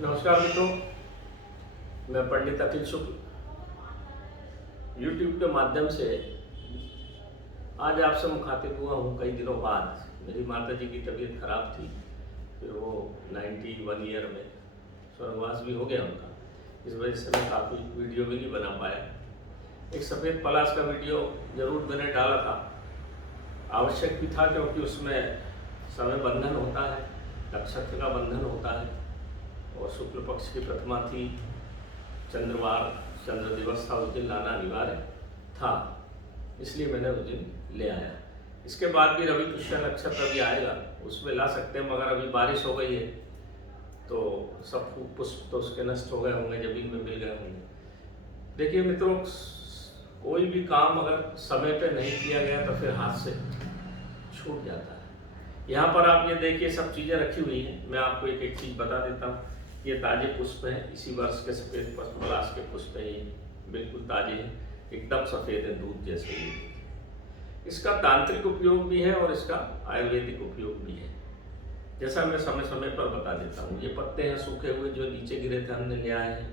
नमस्कार मित्रों, मैं पंडित अखिल शुक्ल यूट्यूब के माध्यम से आज आपसे मुखातिब हुआ हूँ। कई दिनों बाद मेरी माता जी की तबीयत खराब थी, फिर वो 91 ईयर में स्वर्गवास भी हो गया उनका। इस वजह से मैं काफ़ी वीडियो भी नहीं बना पाया। एक सफ़ेद पलाश का वीडियो ज़रूर मैंने डाला था, आवश्यक भी था क्योंकि उसमें समय बंधन होता है, नक्षत्र का बंधन होता है और शुक्ल पक्ष की प्रथमा थी, चंद्रवार चंद्र दिवस था, उस दिन लाना अनिवार्य था, इसलिए मैंने उस दिन ले आया। इसके बाद भी रवि पुष्य नक्षत्र अभी आएगा, उसमें ला सकते हैं, मगर अभी बारिश हो गई है तो सब पुष्प तो उसके नष्ट हो गए होंगे, जमीन में मिल गए होंगे। देखिए मित्रों, कोई भी काम अगर समय पे नहीं किया गया तो फिर हाथ से छूट जाता है। यहाँ पर आप ये देखिए, सब चीज़ें रखी हुई हैं। मैं आपको एक एक चीज़ बता देता हूँ। ये ताजे पुष्प हैं, इसी वर्ष के सफ़ेद पलाश के पुष्प हैं, ये बिल्कुल ताजे हैं, एकदम सफ़ेद है, दूध जैसे ही। इसका तांत्रिक उपयोग भी है और इसका आयुर्वेदिक उपयोग भी है, जैसा मैं समय समय पर बता देता हूँ। ये पत्ते हैं सूखे हुए जो नीचे गिरे थे, हमने ले आए हैं।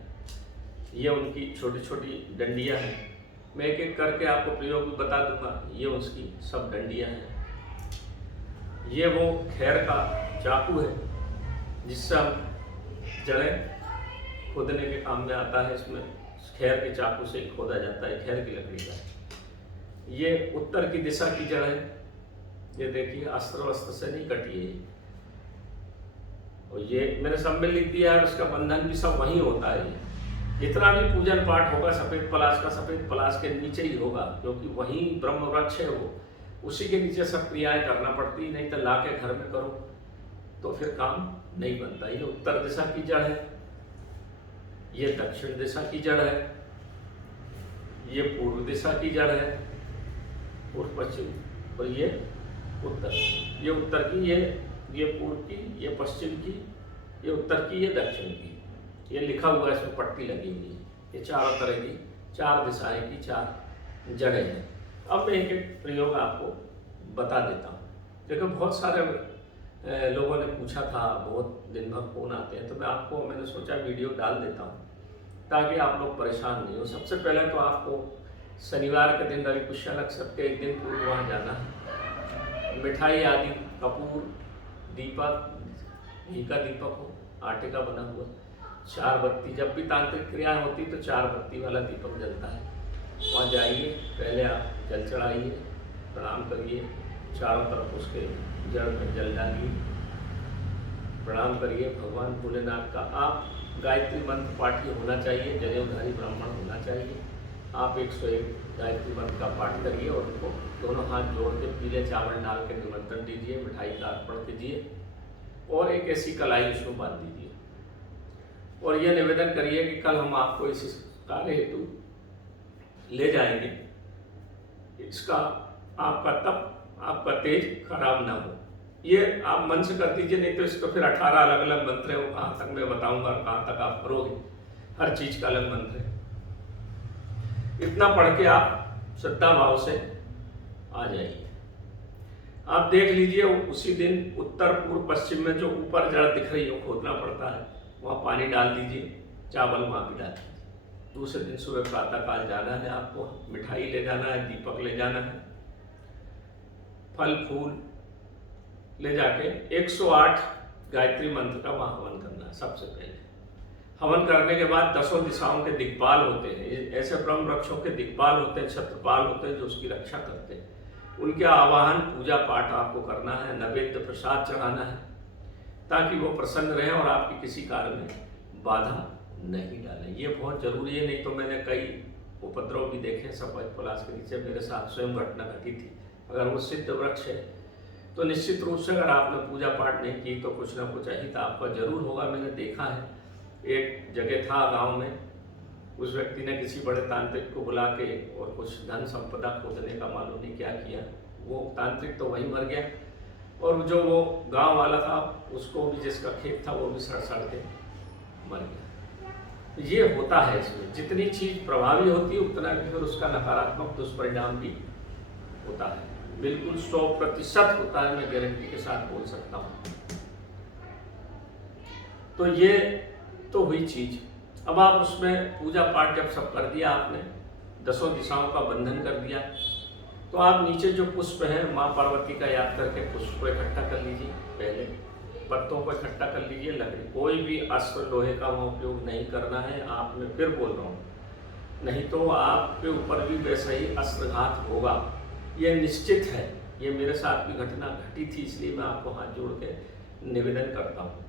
ये उनकी छोटी छोटी डंडियाँ हैं, मैं एक एक करके आपको प्रयोग भी बता दूंगा। ये उसकी सब डंडियाँ हैं। ये वो खैर का चाकू है जिससे हम जड़ें खोदने के काम में आता है। इसमें खैर के चाकू से खोदा जाता है, खैर की लकड़ी का। ये उत्तर की दिशा की जड़ है। ये देखिए, अस्त्र वस्त्र से नहीं कटी है। और ये मैंने सब में लिख दिया है, उसका बंधन भी सब वहीं होता है। जितना भी पूजन पाठ होगा सफ़ेद पलाश का, सफ़ेद पलाश के नीचे ही होगा, क्योंकि वहीं ब्रह्म वृक्ष है वो, उसी के नीचे सब क्रियाएं करना पड़ती। नहीं तो ला के घर में करो तो फिर काम नहीं बनता। ये उत्तर दिशा की जड़ है, ये दक्षिण दिशा की जड़ है, ये पूर्व दिशा की जड़ है, पूर्व पश्चिम, और ये उत्तर। ये उत्तर की, ये पूर्व की, ये पश्चिम की, ये उत्तर की, ये दक्षिण की। ये लिखा हुआ है, इसमें पट्टी लगी हुई है। ये चारों तरह की, चार दिशाएं की चार जड़ें हैं। अब मैं एक एक प्रयोग आपको बता देता हूँ। देखो, बहुत सारे लोगों ने पूछा था, बहुत दिन भर फोन आते हैं, तो मैंने सोचा वीडियो डाल देता हूँ ताकि आप लोग परेशान नहीं हो। सबसे पहले तो आपको शनिवार के दिन रवि पुष्य नक्षत्र के एक दिन पूर्व वहाँ जाना है। मिठाई आदि, कपूर, दीपक, घी का दीपक हो, आटे का बना हुआ, 4 बत्ती, जब भी तांत्रिक क्रिया होती तो 4 बत्ती वाला दीपक जलता है। वहाँ जाइए, पहले आप जल चढ़ाइए, प्रणाम करिए, चारों तरफ उसके जड़ में जल डालिए, प्रणाम करिए भगवान भोलेनाथ का। आप गायत्री मंत्र पाठी होना चाहिए, जनेऊधारी ब्राह्मण होना चाहिए। आप 101 गायत्री मंत्र का पाठ करिए और उनको दोनों हाथ जोड़ के पीले चावल डाल के निमंत्रण दीजिए, मिठाई का अर्पण कीजिए और एक ऐसी कलाई उसमें बांध दीजिए और यह निवेदन करिए कि कल हम आपको इस कार्य हेतु ले जाएंगे। इसका आपका तप, आपका तेज खराब ना हो। ये आप मन से कर दीजिए, नहीं तो इसको फिर 18 अलग अलग मंत्र है, वो कहाँ तक मैं बताऊंगा और कहाँ तक आप करोगे। हर चीज का अलग मंत्र है। इतना पढ़ के आप श्रद्धा भाव से आ जाइए। आप देख लीजिए, उसी दिन उत्तर पूर्व पश्चिम में जो ऊपर जड़ दिख रही है, खोदना पड़ता है, वहाँ पानी डाल दीजिए, चावल वहाँ भी डाल दीजिए। दूसरे दिन सुबह प्रातः काल जाना है आपको, मिठाई ले जाना है, दीपक ले जाना है, फल फूल ले जाके 108 गायत्री मंत्र का वहाँ हवन करना है। सबसे पहले हवन करने के बाद 10 दिशाओं के दिक्पाल होते हैं, ऐसे ब्रह्म वृक्षों के दिक्पाल होते हैं, छत्रपाल होते हैं जो उसकी रक्षा करते हैं। उनके आवाहन, पूजा पाठ आपको करना है, नैवेद्य प्रसाद चढ़ाना है ताकि वो प्रसन्न रहे और आपकी किसी कार्य में बाधा नहीं डालें। ये बहुत जरूरी है, नहीं तो मैंने कई उपद्रव भी देखे सफ़ेद पलाश के नीचे। मेरे साथ स्वयं घटना घटी थी। अगर वो सिद्ध वृक्ष है तो निश्चित रूप से अगर आपने पूजा पाठ नहीं की तो कुछ ना कुछ अहित आपका जरूर होगा। मैंने देखा है, एक जगह था गांव में, उस व्यक्ति ने किसी बड़े तांत्रिक को बुला के और कुछ धन संपदा खोदने का मालूम नहीं क्या किया। वो तांत्रिक तो वहीं मर गया और जो वो गांव वाला था उसको भी, जिसका खेत था, वो भी सड़ सड़ के मर गया। ये होता है इसमें, जितनी चीज प्रभावी होती है उतना भी फिर उसका नकारात्मक दुष्परिणाम भी होता है। बिल्कुल 100% होता है, मैं गारंटी के साथ बोल सकता हूँ। तो ये तो हुई चीज। अब आप उसमें पूजा पाठ जब सब कर दिया आपने, 10 दिशाओं का बंधन कर दिया, तो आप नीचे जो पुष्प हैं माँ पार्वती का याद करके पुष्प को इकट्ठा कर लीजिए। पहले पत्तों को इकट्ठा कर लीजिए। लकड़ी, कोई भी अस्त्र लोहे का वहाँ उपयोग नहीं करना है। आप, मैं फिर बोल रहा हूँ, नहीं तो आपके ऊपर भी वैसा ही अस्त्रघात होगा, ये निश्चित है। ये मेरे साथ भी घटना घटी थी, इसलिए मैं आपको हाथ जोड़ के निवेदन करता हूँ।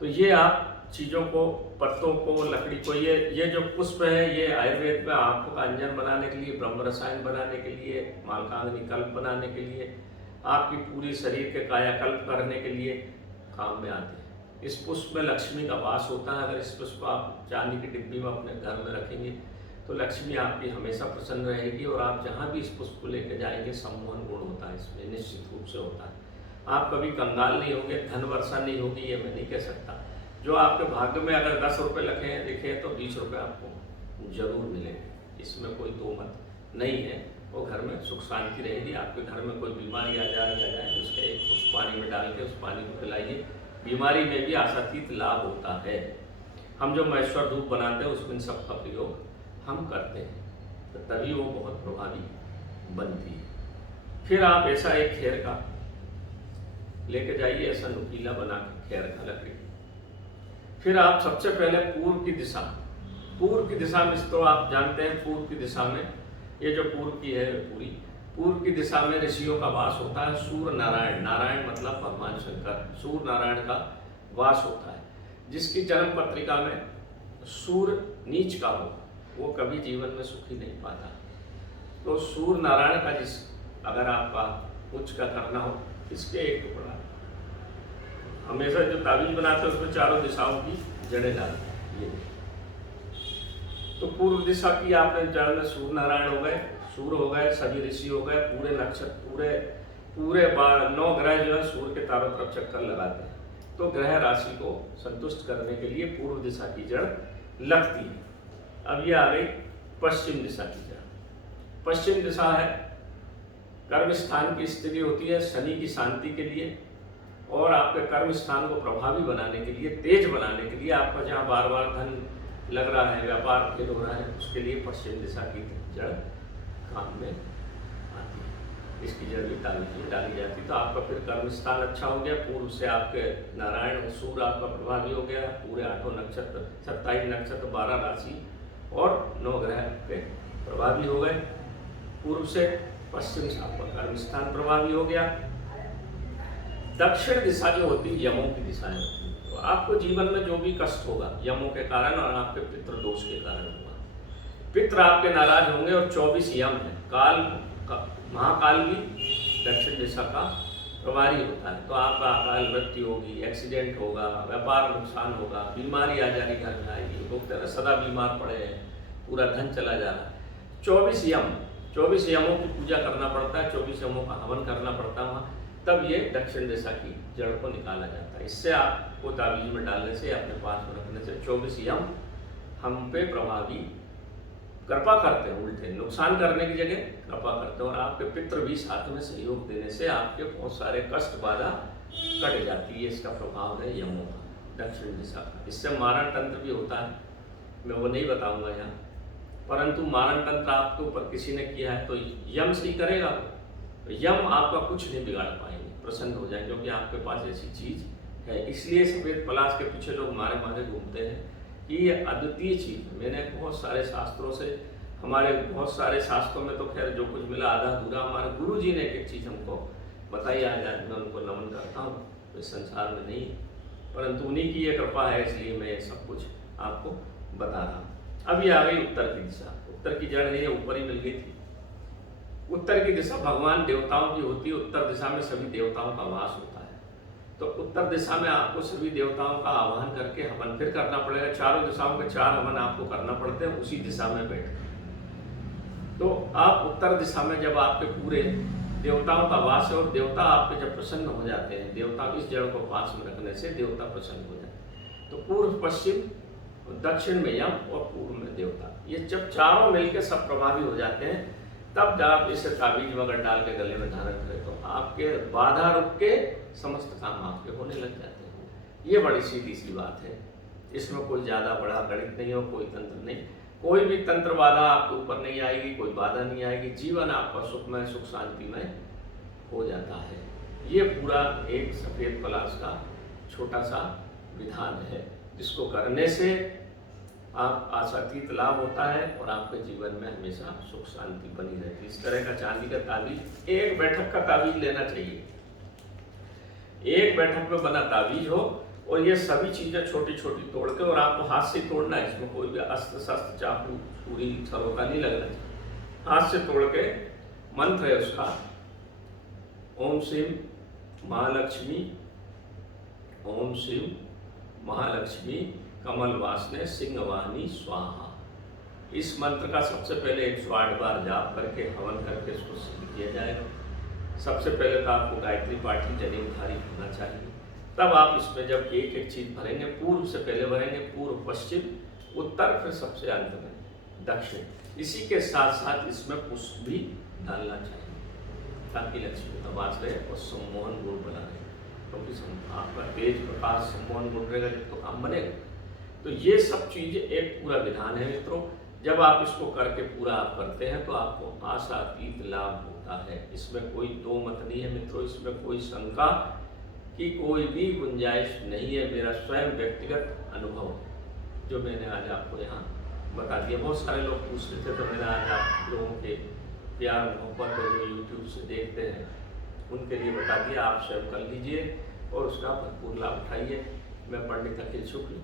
तो ये आप चीज़ों को, पत्तों को, लकड़ी को, ये जो पुष्प है, ये आयुर्वेद में आँखों का अंजन बनाने के लिए, ब्रह्म रसायन बनाने के लिए, मालकांगनी कल्प बनाने के लिए, आपकी पूरी शरीर के कायाकल्प करने के लिए काम में आते हैं। इस पुष्प में लक्ष्मी का वास होता है। अगर इस पुष्प को आप चांदी की डिब्बी में अपने घर में रखेंगे तो लक्ष्मी आपकी हमेशा प्रसन्न रहेगी, और आप जहाँ भी इस पुष्प को लेकर जाएंगे सम्मोहन गुण होता है इसमें, निश्चित रूप से होता है। आप कभी कंगाल नहीं होंगे, धन वर्षा नहीं होगी, ये मैं नहीं कह सकता। जो आपके भाग्य में अगर 10 रुपये लिखे तो 20 रुपये आपको जरूर मिलेंगे, इसमें कोई दो मत नहीं है। वो घर में सुख शांति रहेगी। आपके घर में कोई बीमारी आ जाए तो उसके उस पानी में डाल के उस पानी को पिलाइए, बीमारी में भी आशातीत लाभ होता है। हम जो महेश्वर धूप बनाते हैं उसमें सबका प्रयोग हम करते हैं, तो तभी वो बहुत प्रभावी बनती है। फिर आप ऐसा एक खेर का लेके जाइए, ऐसा नुकीला बना के खेर का लकड़ी। फिर आप सबसे पहले पूर्व की दिशा में, तो आप जानते हैं पूर्व की दिशा में, ये जो पूर्व की है पूर्व की दिशा में ऋषियों का वास होता है। सूर्य नारायण, नारायण मतलब भगवान शंकर, सूर्य नारायण का वास होता है। जिसकी जन्म पत्रिका में सूर्य नीच का हो वो कभी जीवन में सुखी नहीं पाता। तो सूर्य नारायण का अगर आपका उच्च का करना हो, इसके एक टुकड़ा हमेशा जो ताबीज बनाते हैं उसमें चारों दिशाओं की जड़ें डालते हैं। तो पूर्व दिशा की आपने जड़ में सूर्य नारायण हो गए, सूर्य हो गए, सभी ऋषि हो गए, पूरे नक्षत्र, पूरे 9 ग्रह जो है सूर्य के चारों तरफ चक्कर लगाते हैं। तो ग्रह राशि को संतुष्ट करने के लिए पूर्व दिशा की जड़ लगती है। अब ये आ गई पश्चिम दिशा की जड़। पश्चिम दिशा है कर्म स्थान की स्थिति होती है शनि की शांति के लिए, और आपके कर्म स्थान को प्रभावी बनाने के लिए, तेज बनाने के लिए, आपका जहाँ बार बार धन लग रहा है, व्यापार फेल हो रहा है, उसके लिए पश्चिम दिशा की जड़ काम में आती है। इसकी जड़ भी ताबीज में डाली जाती है। तो आपका फिर कर्म स्थान अच्छा हो गया। पूर्व से आपके नारायण सूर्य आपका प्रभावी हो गया। पूरे 8 नक्षत्र, 27 नक्षत्र, 12 राशि और 9 ग्रह पे प्रभावी हो गए। पूर्व से पश्चिम से आपका कर्म स्थान प्रभावी हो गया। दक्षिण दिशा जो होती है यमों की दिशाएं होती है। तो आपको जीवन में जो भी कष्ट होगा यमों के कारण और आपके पितृ दोष के कारण होगा। पितृ आपके नाराज होंगे और 24 यम है। महाकाल भी दक्षिण दिशा का प्रभारी होता है। तो आपका अकाल मृत्यु होगी, एक्सीडेंट होगा, व्यापार नुकसान होगा, बीमारी आ जाएगी, घर में आएगी, लोग तरह सदा बीमार पड़े हैं, पूरा धन चला जा रहा है। 24 यमों की पूजा करना पड़ता है, 24 यमों का हवन करना पड़ता है वहाँ, तब ये दक्षिण दिशा की जड़ को निकाला जाता है। इससे आपको ताबीज में डालने से, अपने पास में रखने से 24 यम हम पे प्रभावी कृपा करते हैं, उल्टे नुकसान करने की जगह कृपा करते हैं। और आपके पितृ भी साथ में सहयोग देने से आपके बहुत सारे कष्ट बाधा कट जाती है। इसका प्रभाव है यमों का, दक्षिण दिशा का। इससे मारण तंत्र भी होता है, मैं वो नहीं बताऊंगा यहाँ, परंतु मारण तंत्र आपके ऊपर किसी ने किया है तो यम से ही करेगा। तो यम आपका कुछ नहीं बिगाड़ पाएंगे, प्रसन्न हो जाएंगे, क्योंकि आपके पास ऐसी चीज है। इसलिए सफेद पलाश के पीछे लोग मारे मारे घूमते हैं कि ये अद्वितीय चीज है। मैंने बहुत सारे शास्त्रों से, हमारे बहुत सारे शास्त्रों में तो खैर जो कुछ मिला आधा अधूरा, हमारे गुरु जी ने एक चीज हमको बताई, आज मैं उनको नमन करता हूँ। तो इस संसार में नहीं, परंतु उन्हीं की ये कृपा है, इसलिए मैं ये सब कुछ आपको बता रहा हूँ। अब ये आ गई उत्तर की दिशा। उत्तर की जड़ है, ऊपर ही मिल गई थी। उत्तर की दिशा भगवान देवताओं की होती है। उत्तर दिशा में सभी देवताओं का वास होता है। तो उत्तर दिशा में आपको सभी देवताओं का आह्वान करके हवन फिर करना पड़ेगा। चारों दिशाओं के 4 हवन आपको करना पड़ते हैं उसी दिशा में बैठ। तो आप उत्तर दिशा में जब आपके पूरे देवताओं का वास है और देवता आपके जब प्रसन्न हो जाते हैं, देवता इस जड़ को पास में रखने से देवता प्रसन्न हो जाते हैं। तो पूर्व, पश्चिम, दक्षिण में यम और पूर्व में देवता, ये जब चारों मिलकर सब प्रभावी हो जाते हैं, तब आप इसे ताबीज वगैरह डाल के गले में धारण करें तो आपके बाधा रुक के समस्त काम आपके होने लग जाते हैं। ये बड़ी सीधी सी बात है। इसमें कोई ज़्यादा बड़ा गणित नहीं हो, कोई तंत्र नहीं, कोई भी तंत्र बाधा आपके ऊपर नहीं आएगी, कोई बाधा नहीं आएगी, जीवन आपका सुखमय सुख शांतिमय हो जाता है। ये पूरा एक सफ़ेद पलाश का छोटा सा विधान है, जिसको करने से आप आशातीत लाभ होता है और आपके जीवन में हमेशा सुख शांति बनी रहती है। इस तरह का चांदी का ताबीज, एक बैठक का ताबीज लेना चाहिए, एक बैठक में बना ताबीज हो, और ये सभी चीज़ें छोटी छोटी तोड़ के, और आपको हाथ से तोड़ना है, इसमें कोई भी अस्त्र शस्त्र चाकू छुरी छरों नहीं लगना चाहिए, हाथ से तोड़ के मंत्र है उसका, ओम शिव महालक्ष्मी, ओम शिव महालक्ष्मी कमल वासने सिंह वाहिनी स्वाहा। इस मंत्र का सबसे पहले 108 बार जाप करके हवन करके इसको सिद्ध किया जाएगा। सबसे पहले तो आपको गायत्री पाठी जनेऊधारी होना चाहिए, तब आप इसमें जब एक एक चीज भरेंगे, पूर्व से पहले भरेंगे, पूर्व पश्चिम उत्तर, फिर सबसे अंत में दक्षिण। इसी के साथ साथ इसमें पुष्प भी डालना चाहिए, ताकि लक्ष्मी का वास रहे और सम्मोहन गुण बना रहे, क्योंकि आपका तेज प्रकाश सम्मोहन गुण रहेगा जब तो काम बनेगा। तो ये सब चीज़ें एक पूरा विधान है मित्रों, जब आप इसको करके पूरा आप करते हैं तो आपको आशातीत लाभ होता है। इसमें कोई दो मत नहीं है मित्रों, इसमें कोई शंका की कोई भी गुंजाइश नहीं है। मेरा स्वयं व्यक्तिगत अनुभव जो मैंने आज आपको यहाँ बता दिया। बहुत सारे लोग पूछ रहे थे, तो मैंने आज आप लोगों के प्यार मोहब्बत को जो यूट्यूब से देखते हैं उनके लिए बता दिया। आप स्वयं कर लीजिए और उसका भरपूर लाभ उठाइए। मैं पंडित अखिल शुक्ल,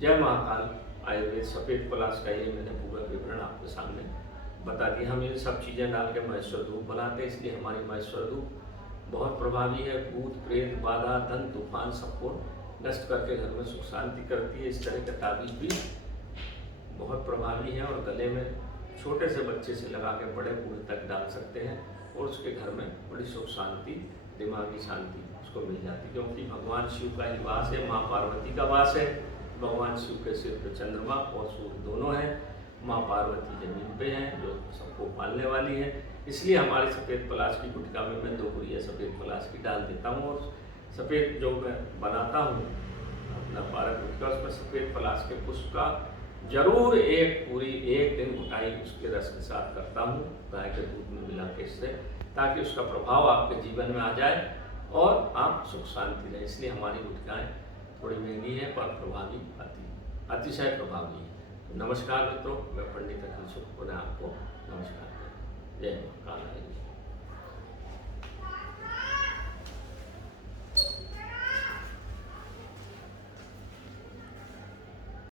जय महाकाल आयुर्वेद सफ़ेद पलाश का ये मैंने पूरा विवरण आपके सामने बता दिया। हम ये सब चीज़ें डाल के महेश्वर धूप बनाते हैं, इसलिए हमारी महेश्वर धूप बहुत प्रभावी है। भूत प्रेत बाधा धन तूफान सबको नष्ट करके घर में सुख शांति करती है। इस तरह के ताबीज भी बहुत प्रभावी है, और गले में छोटे से बच्चे से लगा के बड़े बूढ़े तक डाल सकते हैं, और उसके घर में बड़ी सुख शांति दिमागी शांति उसको मिल जाती है। क्योंकि भगवान शिव का ही वास है, माँ पार्वती का वास है। भगवान शिव के सिर पे चंद्रमा और सूर्य दोनों हैं, माँ पार्वती जमीन पे हैं जो सबको पालने वाली है। इसलिए हमारी सफ़ेद पलाश की गुटका में मैं 2 गुड़िया सफ़ेद पलाश की डाल देता हूँ, और सफ़ेद जो मैं बनाता हूँ अपना पारक गुटका, उसमें सफ़ेद पलाश के पुष्प का जरूर एक दिन घुटाई उसके रस के साथ करता हूँ, गाय के दूध में मिला के, इससे ताकि उसका प्रभाव आपके जीवन में आ जाए और आप सुख शांति रहे। इसलिए हमारी गुटकाएँ थोड़ी महंगी है पर प्रभावी अतिशय प्रभावी है। नमस्कार मित्रों, मैं पंडित अखिल शुक्ल आपको नमस्कार। जय माता।